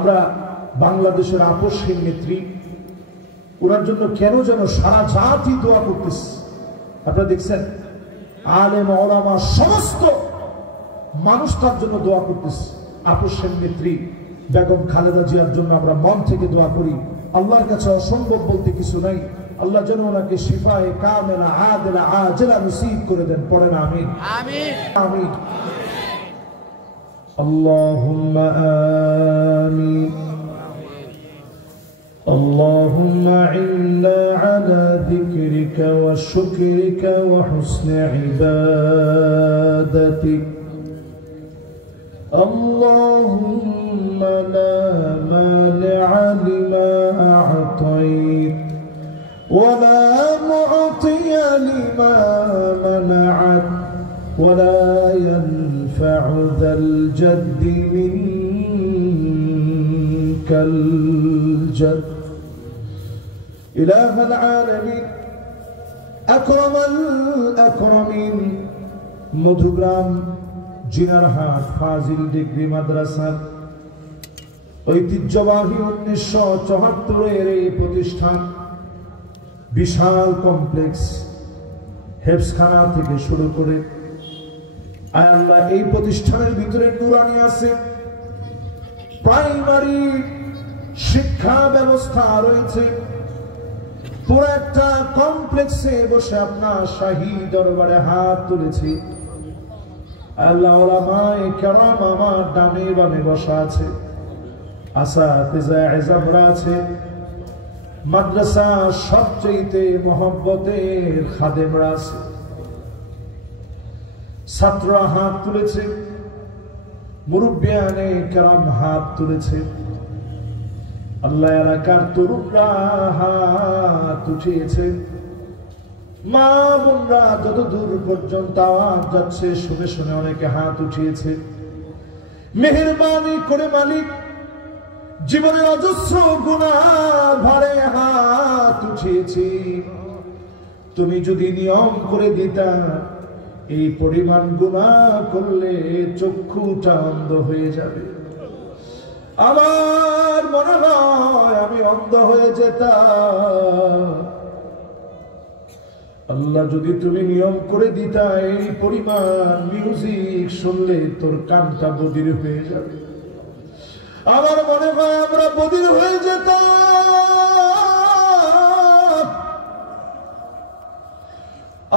আমরা বাংলাদেশের আপসহীন নেত্রী, ওনার জন্য কেন যেন সারা জাতি দোয়া করতেছে। আপনারা দেখছেন আলেম ওলামা সমস্ত মানুষ তার জন্য দোয়া করতেছে। আপসহীন নেত্রী বেগম খালেদা জিয়ার জন্য আমরা মন থেকে দোয়া করি। আল্লাহর কাছে অসম্ভব বলতে কিছু নাই। আল্লাহ যেন ওনাকে শিফায়ে কামেলা আদেলা আজেলা নসিব করে দেন। পড়েন আমিন আমিন আমিন। আল্লাহুম্মা আমিন। اللهم إنا على ذكرك وشكرك وحسن عبادتك. اللهم لا مانع لما أعطيت ولا معطي لما منعت ولا ينفع ذا الجد منك الجد. إله العالمين أكرم الأكرمين মধুগ্রাম জিনারহাট ফাজিল ডিগ্রি মাদ্রাসার ঐতিহ্যবাহী 1974 এই প্রতিষ্ঠান বিশাল কমপ্লেক্স হেফজখানা থেকে শুরু করে আল্লাহ এই প্রতিষ্ঠানের ভিতরে নুরানি আছে, প্রাইমারি শিক্ষা ব্যবস্থা রয়েছে। পুরো একটা কমপ্লেক্সে বসে আপনার শাহী দরবারে হাত তুলেছি। আল্লাহ ওলামায়ে কেরাম আমার ডানে বামে বসা আছে, আসাতিজা ইজামরা আছে, মাদ্রাসা সবচেয়ে মহব্বতের খাদেমরা আছে, ছাত্ররা হাত তুলেছে, মুরব্বিয়ানে কেরাম হাত তুলেছে। আল্লাহ এলাকার তরুণরা হাত উঠিয়েছে, মা বোনরা যত দূর পর্যন্ত আওয়াজ যাচ্ছে শুনে শুনে অনেকে হাত উঠিয়েছে। মেহেরবানি করে মালিক জীবনের অজস্র গুনাহ ভারে হাত উঠিয়েছি। তুমি যদি নিয়ম করে দিতা এই পরিমাণ গুনাহ করলে চক্ষুটা অন্ধ হয়ে যাবে। আমার মনে হয় আমি অন্ধ হয়ে যেতাম। আল্লাহ যদি তুমি নিয়ম করে দিতা এই পরিমাণ মিউজিক শুনলে তোর কানটা বধির হয়ে যাবে। আমার মনে হয় আমরা বধির হয়ে যেতাম।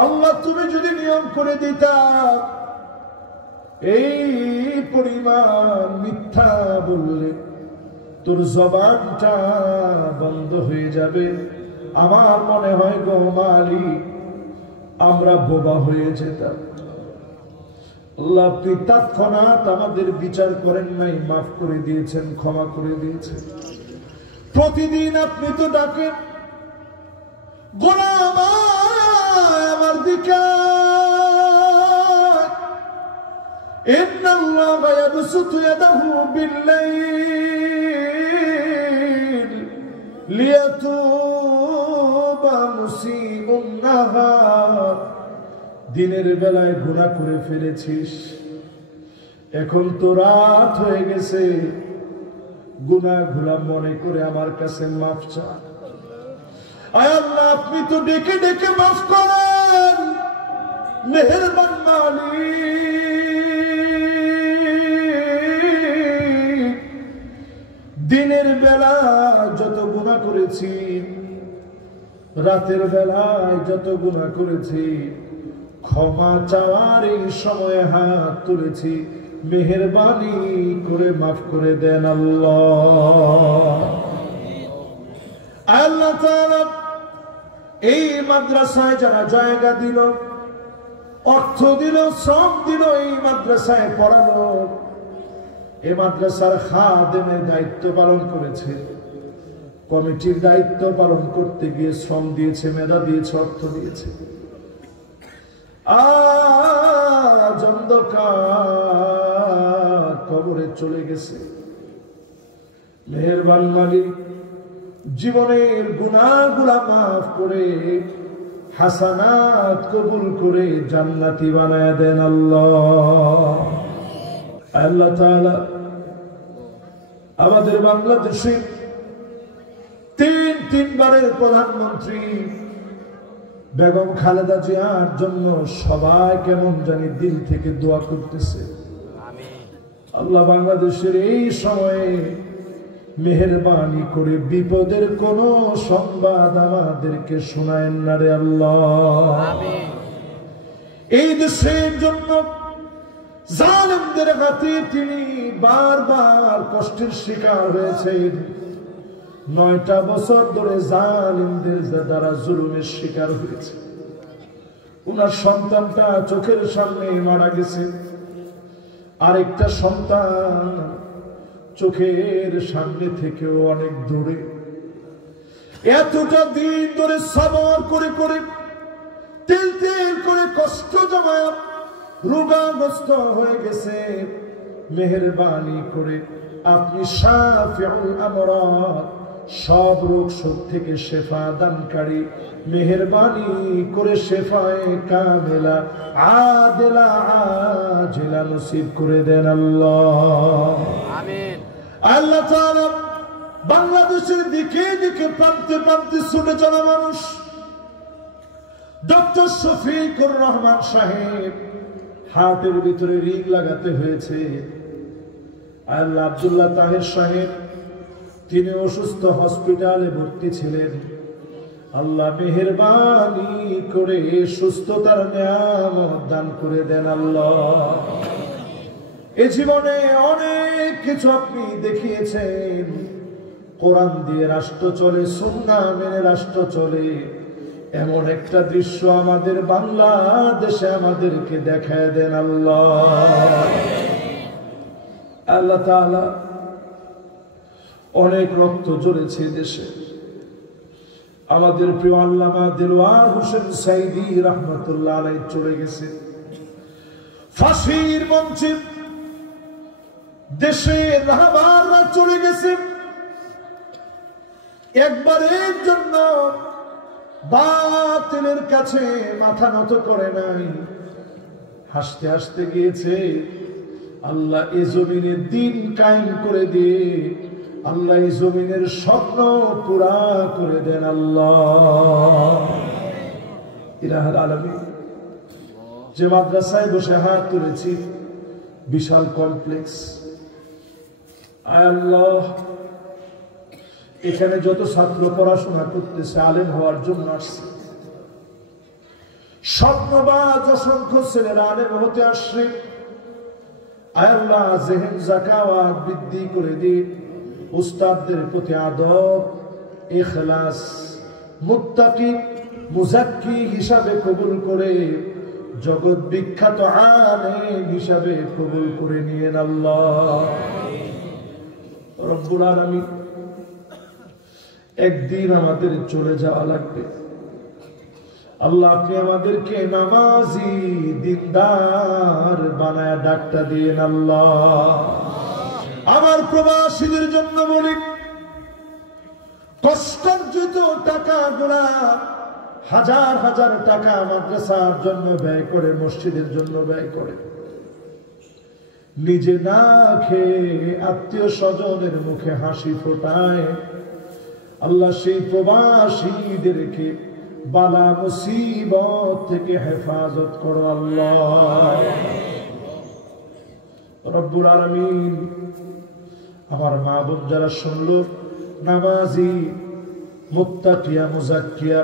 আল্লাহ তুমি যদি নিয়ম করে দিতা এই পরিমাণ মিথ্যা বললে তোর জবানটা বন্ধ হয়ে যাবে। আমার মনে হয় গো মালিক আমরা বোবা হয়ে যেতাম। আল্লাহ আপনি তৎক্ষণাৎ আমাদের বিচার করেন নাই, মাফ করে দিয়েছেন, ক্ষমা করে দিয়েছেন। প্রতিদিন আপনি তো ডাকেন গোলাম আমার দিকে, ইন্নাল্লাহা ইয়াবসুতু ইয়াদাহু বিল-লাইল লিয়াতুবা মুসিবুন নাহার। দিনের বেলায় গুনাহ করে ফেলেছিস, এখন তো রাত হয়ে গেছে, গুনাহগুলো মনে করে আমার কাছে মাফ চা। আয় আল্লাহ আপনি তো ডেকে ডেকে মাফ করেন, মেহেরবান মালিক। দিনের বেলা যত গুনাহ করেছি, রাতের বেলায় যত গুনাহ করেছি, ক্ষমা চাওয়ার এই সময়ে হাত তুলেছি, মেহেরবানি করে মাফ করে দেন আল্লাহ। আল্লাহ তাআলা এই মাদ্রাসায় যারা জায়গা দিল, অর্থ দিল, শ্রম দিল, এই মাদ্রাসায় পড়ালো, এই মাদ্রাসার খাদেমের দায়িত্ব পালন করেছে, কমিটির দায়িত্ব পালন করতে গিয়ে শ্রম দিয়েছে, মেধা দিয়েছে, অর্থ দিয়েছে। আজ অন্ধকার কবরে চলে গেছে। মেহেরবান মালিক জীবনের গুনাহগুলা মাফ করে হাসানাত কবুল করে জান্নাতি বানায় দেন আল্লাহ। আল্লাহ তাআলা আমাদের বাংলাদেশে তিনবারের প্রধানমন্ত্রী বেগম খালেদা জিয়ার জন্য সবাই কেমন জানি দিল থেকে দোয়া করতেছে। আল্লাহ বাংলাদেশের এই সময়ে মেহেরবানি করে বিপদের কোন সংবাদ আমাদেরকে শোনায়েন না রে আল্লাহ। এই দেশের জন্য জালেমদের হাতে তিনি বারবার কষ্টের শিকার হয়েছেন। 9টা বছর ধরে জালেমদের দ্বারা জুলুমের শিকার হয়েছে। উনার সন্তানটা চোখের সামনে মারা গেছে, আরেকটা সন্তান চোখের সামনে থেকেও অনেক দূরে। এতটা দিন ধরে সবর করে করে তেল তেল করে কষ্ট জমায় রোগাগ্রস্ত হয়ে গেছে। মেহেরবানি করে আপনি শাফিউল আমরাত, সব রোগ শোক থেকে শেফা দানকারী, মেহেরবানি করে শেফায়ে কামেলা আদেলা আজিলা নসিব করে দেন আল্লাহ। আমিন। আল্লাহ তাআলা বাংলাদেশের দিকে দিকে প্রান্তে প্রান্তে ছুটে চলা মানুষ ডক্টর শফিকুর রহমান সাহেব হার্টের ভিতরে রিং লাগাতে হয়েছে। আল্লাহ আব্দুল্লাহ তাহের সাহেব তিনি অসুস্থ, হসপিটালে ভর্তি ছিলেন। আল্লাহ মেহেরবানি করে সুস্থতার নিয়ামত দান করে দেন আল্লাহ। এ জীবনে অনেক কিছু আপনি দেখিয়েছেন। কোরআন দিয়ে রাষ্ট্র চলে, সুন্নাহ মেনে রাষ্ট্র চলে, এমন একটা দৃশ্য আমাদের বাংলাদেশে আমাদেরকে দেখায় দেন আল্লাহ। আল্লাহ তাআলা অনেক রক্ত ঝরেছে দেশে। আমাদের প্রিয় আল্লামা দেলোয়ার হোসেন সাইদি রাহমাতুল্লাহ আলাইহি চলে গেছে ফাঁসির মঞ্চে। দেশের রাহবাররা চলে গেছে, একবারের জন্য বাতিলের কাছে মাথা নত করে নাই, হাসতে হাসতে গিয়েছে। আল্লাহ এই জমিনে দিন কায়েম করে দিয়ে আল্লাহ এই জমিনের স্বপ্ন পুরা করে দেন আল্লাহ। ইলাহুল আলামিন। যে মাদ্রাসায় বসে হাত তুলেছি, বিশাল কমপ্লেক্স, আয় আল্লাহ এখানে যত ছাত্র পড়াশোনা করতেছে, আলেম হওয়ার জন্য আসছে, স্বপ্নবাজ অসংখ্য ছেলেরা আলেম হতে আসছে। আয় আল্লাহ জেহেন যাকাওয়াত বৃদ্ধি করে দিন, উস্তাদদের প্রতি আদব, ইখলাস, মুত্তাকি, মুজাক্কি হিসাবে কবুল করে জগৎ বিখ্যাত আলেম হিসাবে কবুল করে নিয়েন আল্লাহ রব্বুল আলামিন। একদিন আমাদের চলে যাওয়া লাগবে আল্লাহ, আপনি আমাদেরকে নামাজি দিনদার বানায়া ডাকটা দিয়েন আল্লাহ। আমার প্রবাসীদের জন্য বলি, কষ্টার্জিত টাকাগুলা হাজার হাজার টাকা মাদ্রাসার জন্য ব্যয় করে, মসজিদের জন্য ব্যয় করে, নিজে না খেয়ে আত্মীয় স্বজনের মুখে হাসি ফোটায়। আল্লাহ সেই প্রবাসীদেরকে বালা মুসিবত থেকে হেফাজত করো আল্লাহ রব্বুল আলামিন। আমার মা বোন যারা শুনলো, নামাজি, মুত্তাকিয়া, মুজাক্কিয়া,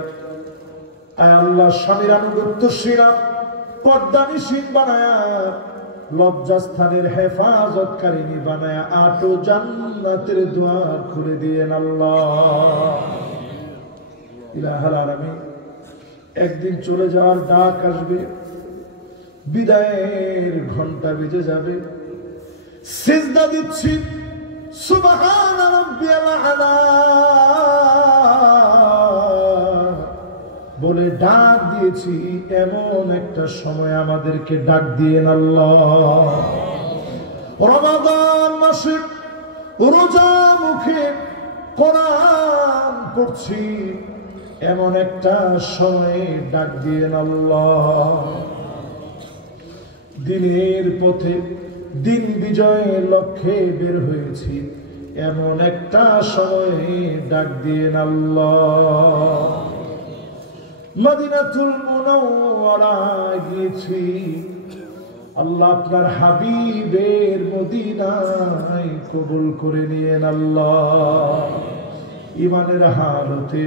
আয় আল্লাহ স্বামীর আনুগত্যশীলা, পর্দানিশীল বানায়া, লজ্জাস্থানের হেফাজতকারিনী বানায়া, আটো জান্নাতের দুয়ার খুলে দিয়েন আল্লাহ। ইলাহুল আলামিন। একদিন চলে যাওয়ার ডাক আসবে, বিদায়ের ঘন্টা বেজে যাবে, সিজদা দিচ্ছি সুবহানা রাব্বিয়াল আলা বলে ডাক দিয়েছি, এমন একটা সময় আমাদেরকে ডাক দিয়েন আল্লাহ। রমাদান মাসে রোজা মুখে কোরআন পড়ছি, এমন একটা সময়ে ডাক দিয়েন আল্লাহ। দিনের পথে দিন বিজয়ের লক্ষ্যে বের হয়েছি, এমন একটা সময় ডাক দিয়েন আল্লাহ। মদিনাতুল মুনাওয়ারা গিয়েছি, আল্লাহ আপনার হাবিবের মদিনায় কবুল করে নিয়েন আল্লাহ। ইমানের হালতে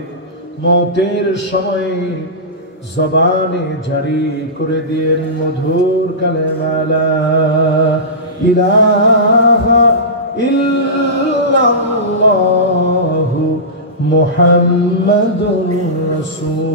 মওতের সময় জবানে জারি করে দিয়েন মধুর কালেমা লা ইলাহা ইল্লাল্লাহু মুহাম্মাদুর রাসূলুল্লাহ।